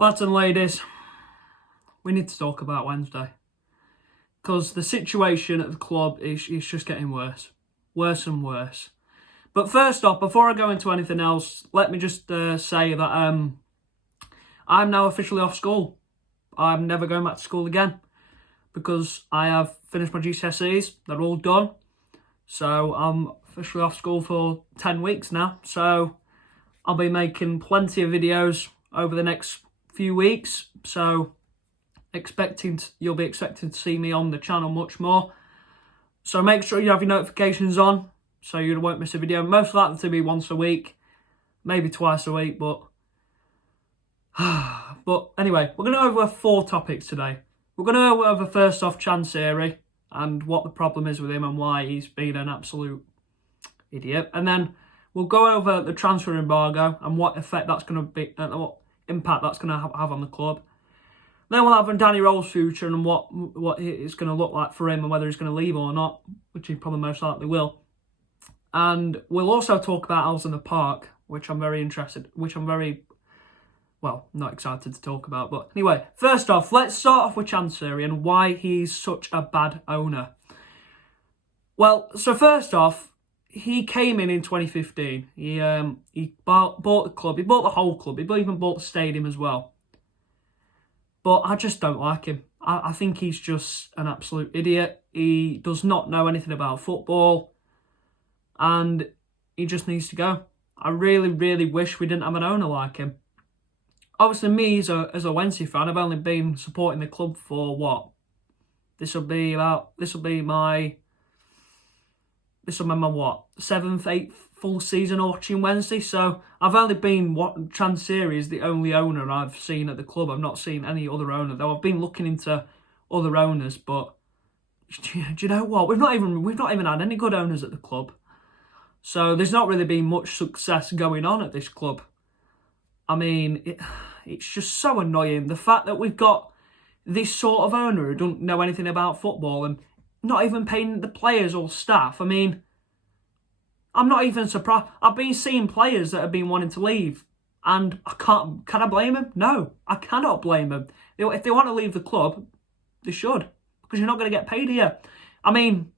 Lads and ladies, we need to talk about Wednesday. Because the situation at the club is just getting worse. Worse and worse. But first off, before I go into anything else, let me just say that I'm now officially off school. I'm never going back to school again. Because I have finished my GCSEs. They're all done. So I'm officially off school for 10 weeks now. So I'll be making plenty of videos over the next few weeks. So you'll be expecting to see me on the channel much more. So make sure you have your notifications on so you won't miss a video. Most likely to be once a week, maybe twice a week, but anyway, we're going to go over 4 topics today. We're going to go over first off Chansiri and what the problem is with him and why he's been an absolute idiot. And then we'll go over the transfer embargo and what effect that's going to be, what impact that's going to have on the club. Then we'll have Danny Roll's future and what it's going to look like for him and whether he's going to leave or not, which he probably most likely will. And we'll also talk about Owls in the Park, which I'm very not excited to talk about. But anyway, first off, let's start off with Chansiri and why he's such a bad owner. Well, so first off, he came in 2015. He bought the club. He bought the whole club. He even bought the stadium as well. But I just don't like him. I think he's just an absolute idiot. He does not know anything about football. And he just needs to go. I really, really wish we didn't have an owner like him. Obviously, me as a Wednesday fan, I've only been supporting the club for what? This will be my what? 7th, 8th full season watching Wednesday. So I've only been Chansiri is the only owner I've seen at the club. I've not seen any other owner, though I've been looking into other owners. But do you know what? We've not even had any good owners at the club. So there's not really been much success going on at this club. I mean, it's just so annoying. The fact that we've got this sort of owner who doesn't know anything about football and not even paying the players or staff. I mean, I'm not even surprised. I've been seeing players that have been wanting to leave. And can I blame them? No, I cannot blame them. If they want to leave the club, they should. Because you're not going to get paid here. I mean,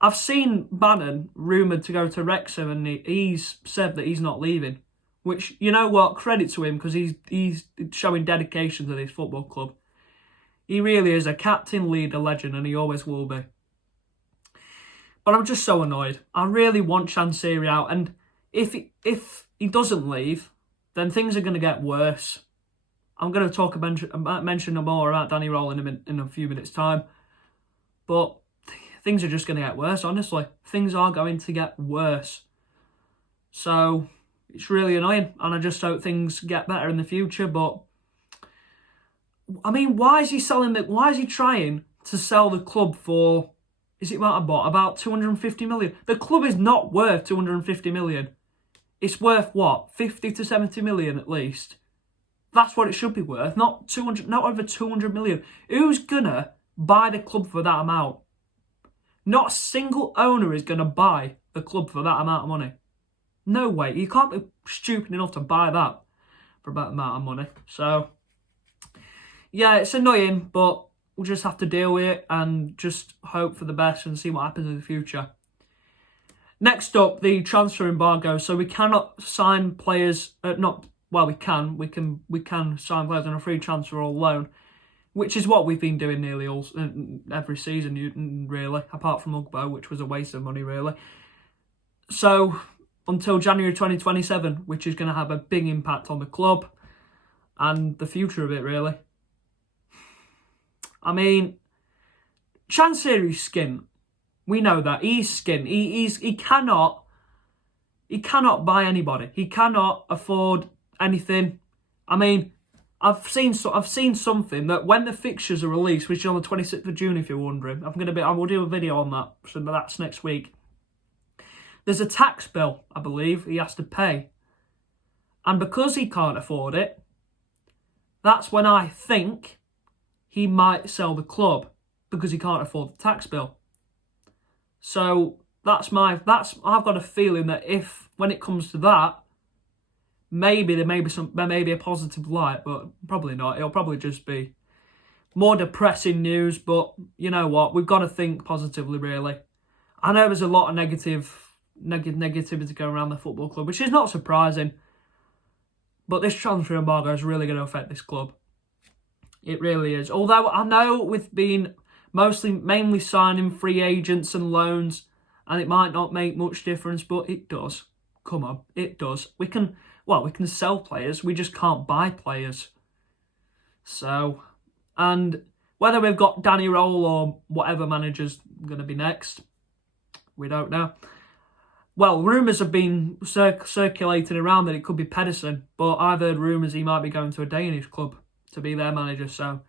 I've seen Bannon rumoured to go to Wrexham and he's said that he's not leaving. Which, you know what, credit to him because he's showing dedication to this football club. He really is a captain, leader, legend and he always will be. But I'm just so annoyed. I really want Chansiri out. And if he doesn't leave, then things are going to get worse. I'm going to mention more about Danny Roll in a few minutes' time. But things are just going to get worse, honestly. Things are going to get worse. So it's really annoying. And I just hope things get better in the future. But, I mean, why is he trying to sell the club for, is it about 250 million? The club is not worth 250 million. It's worth what? 50 to 70 million at least. That's what it should be worth. Not over 200 million. Who's gonna buy the club for that amount? Not a single owner is gonna buy the club for that amount of money. No way. You can't be stupid enough to buy that for that amount of money. So, yeah, it's annoying, but we'll just have to deal with it and just hope for the best and see what happens in the future. Next up, the transfer embargo. So we cannot sign players. We can sign players on a free transfer or loan, which is what we've been doing nearly every season, really, apart from Ugbo, which was a waste of money, really. So until January 2027, which is going to have a big impact on the club and the future of it, really. I mean, Chansiri's skint. We know that he's skint. He cannot buy anybody. He cannot afford anything. I mean, I've seen something that when the fixtures are released, which is on the 26th of June, if you're wondering, I will do a video on that. So that's next week. There's a tax bill, I believe, he has to pay, and because he can't afford it, that's when I think he might sell the club because he can't afford the tax bill. So I've got a feeling that when it comes to that, maybe there may be a positive light, but probably not. It'll probably just be more depressing news. But you know what? We've got to think positively, really. I know there's a lot of negativity going around the football club, which is not surprising. But this transfer embargo is really going to affect this club. It really is. Although I know with being mainly signing free agents and loans, and it might not make much difference, but it does. Come on, it does. We can sell players. We just can't buy players. So, and whether we've got Danny Rowell or whatever manager's going to be next, we don't know. Well, rumours have been circulating around that it could be Pedersen, but I've heard rumours he might be going to a Danish club to be their manager. So,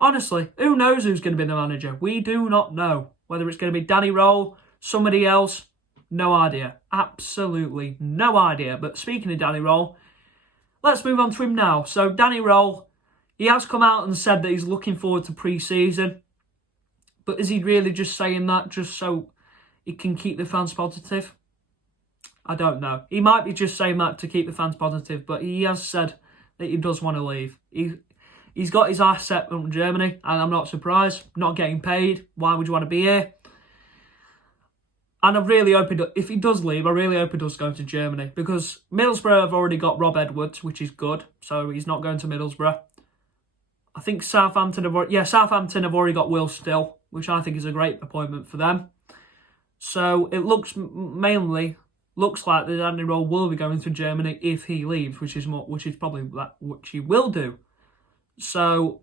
honestly, who knows who's going to be the manager? We do not know. Whether it's going to be Danny Rowell, somebody else, no idea. Absolutely no idea. But speaking of Danny Rowell, let's move on to him now. So, Danny Rowell, he has come out and said that he's looking forward to pre-season. But is he really just saying that just so he can keep the fans positive? I don't know. He might be just saying that to keep the fans positive, but he has said that he does want to leave. He's got his eyes set on Germany, and I'm not surprised. Not getting paid. Why would you want to be here? And I really hope if he does leave, I really hope he does go to Germany, because Middlesbrough have already got Rob Edwards, which is good, so he's not going to Middlesbrough. I think Southampton have already got Will Still, which I think is a great appointment for them. So it looks like the Danny Rowell will be going to Germany if he leaves, which is probably what he will do. So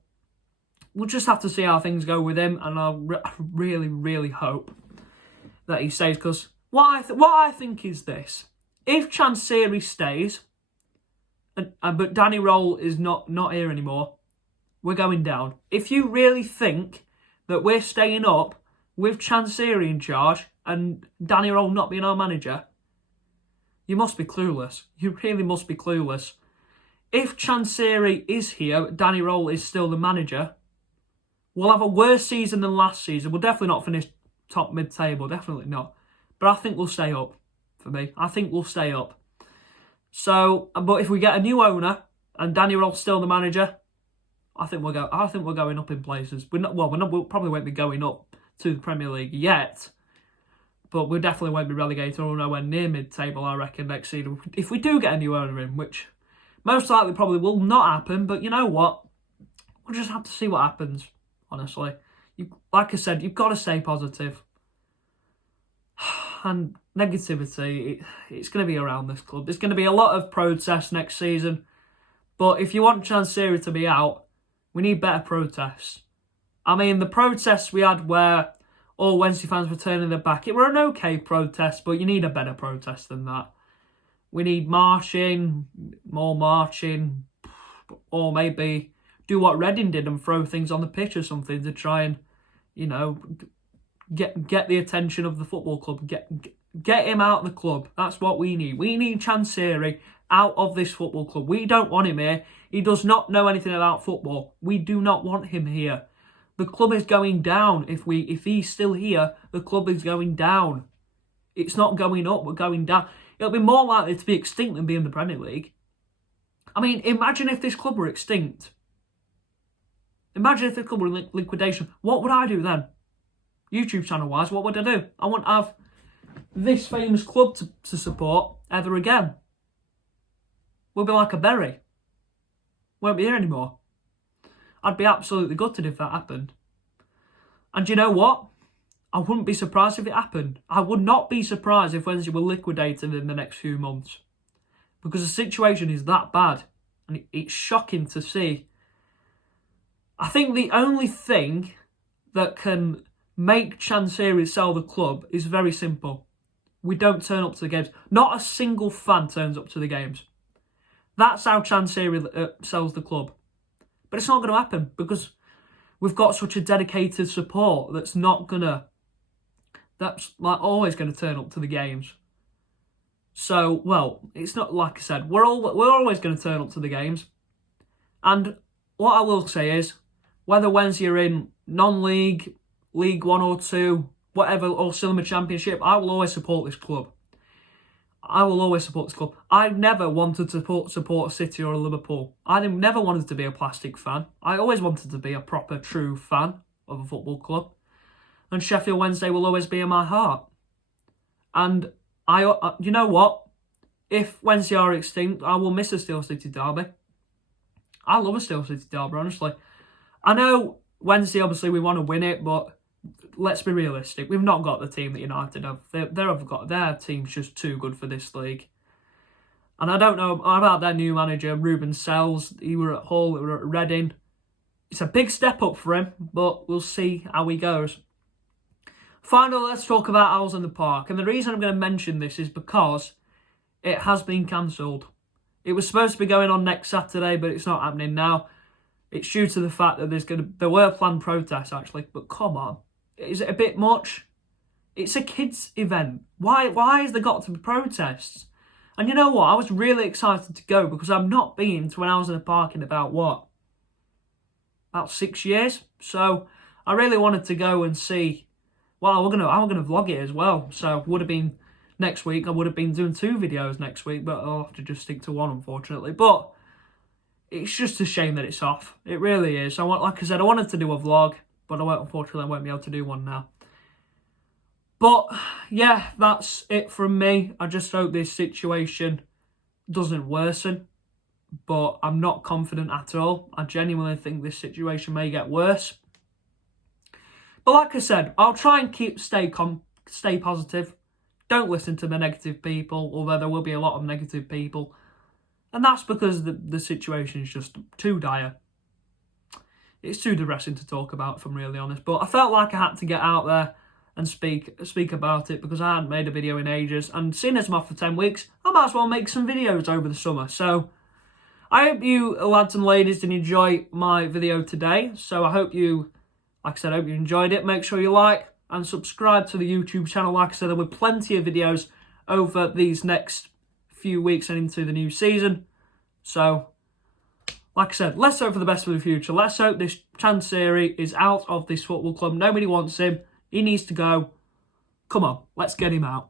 we'll just have to see how things go with him, and I really, really hope that he stays. Because what I think is this: if Chansiri stays, but Danny Rowell is not here anymore, we're going down. If you really think that we're staying up with Chansiri in charge and Danny Rowell not being our manager, you must be clueless. You really must be clueless. If Chansiri is here, Danny Rowell is still the manager, we'll have a worse season than last season. We'll definitely not finish top mid-table, definitely not. But I think we'll stay up, for me. I think we'll stay up. So, but if we get a new owner and Danny Rowell's still the manager, I think we're going up in places. We probably won't be going up to the Premier League yet, but we definitely won't be relegated or nowhere near mid-table, I reckon, next season. If we do get a new owner in, which most likely probably will not happen, but you know what? We'll just have to see what happens, honestly. Like I said, you've got to stay positive. And negativity, it's going to be around this club. There's going to be a lot of protests next season. But if you want Chansiri to be out, we need better protests. I mean, the protests we had where all Wednesday fans were turning their back, it were an okay protest, but you need a better protest than that. We need marching, more marching, or maybe do what Reading did and throw things on the pitch or something to try and, get the attention of the football club. Get him out of the club. That's what we need. We need Chansiri out of this football club. We don't want him here. He does not know anything about football. We do not want him here. The club is going down. If he's still here, the club is going down. It's not going up, we're going down. It'll be more likely to be extinct than be in the Premier League. I mean, imagine if this club were extinct. Imagine if the club were in liquidation. What would I do then? YouTube channel wise, what would I do? I wouldn't have this famous club to support ever again. We'll be like a berry. Won't be here anymore. I'd be absolutely gutted if that happened. And you know what? I wouldn't be surprised if it happened. I would not be surprised if Wednesday were liquidated in the next few months. Because the situation is that bad. And it's shocking to see. I think the only thing that can make Chansiri sell the club is very simple. We don't turn up to the games. Not a single fan turns up to the games. That's how Chansiri sells the club. But it's not going to happen because we've got such a dedicated support that's always going to turn up to the games. So, well, it's not like I said, we're always going to turn up to the games. And what I will say is, whether Wednesday are in non-league, League 1 or 2, whatever, or Cinema Championship, I will always support this club. I will always support this club. I never wanted to support City or Liverpool. I never wanted to be a plastic fan. I always wanted to be a proper, true fan of a football club. And Sheffield Wednesday will always be in my heart. And you know what? If Wednesday are extinct, I will miss a Steel City derby. I love a Steel City derby, honestly. I know Wednesday, obviously, we want to win it, but let's be realistic. We've not got the team that United have. Their team's just too good for this league. And I don't know about their new manager, Ruben Sells. He were at Hull, he were at Reading. It's a big step up for him, but we'll see how he goes. Finally, let's talk about Owls in the Park. And the reason I'm going to mention this is because it has been cancelled. It was supposed to be going on next Saturday, but it's not happening now. It's due to the fact that there were planned protests, actually. But come on. Is it a bit much? It's a kids' event. Why has there got to be protests? And you know what? I was really excited to go because I've not been to an Owls in the Park in about 6 years. So I really wanted to go and see. Well, I'm gonna vlog it as well. So would have been next week. I would have been doing 2 videos next week, but I'll have to just stick to one, unfortunately. But it's just a shame that it's off. It really is. Like I said, I wanted to do a vlog, but unfortunately I won't be able to do one now. But yeah, that's it from me. I just hope this situation doesn't worsen, but I'm not confident at all. I genuinely think this situation may get worse. But like I said, I'll try and stay positive. Don't listen to the negative people, although there will be a lot of negative people. And that's because the situation is just too dire. It's too depressing to talk about, if I'm really honest. But I felt like I had to get out there and speak about it because I hadn't made a video in ages. And seeing as I'm off for 10 weeks, I might as well make some videos over the summer. So I hope you lads and ladies did enjoy my video today. So I hope you, like I said, I hope you enjoyed it. Make sure you like and subscribe to the YouTube channel. Like I said, there were plenty of videos over these next few weeks and into the new season. So, like I said, let's hope for the best for the future. Let's hope this Chansiri is out of this football club. Nobody wants him. He needs to go. Come on, let's get him out.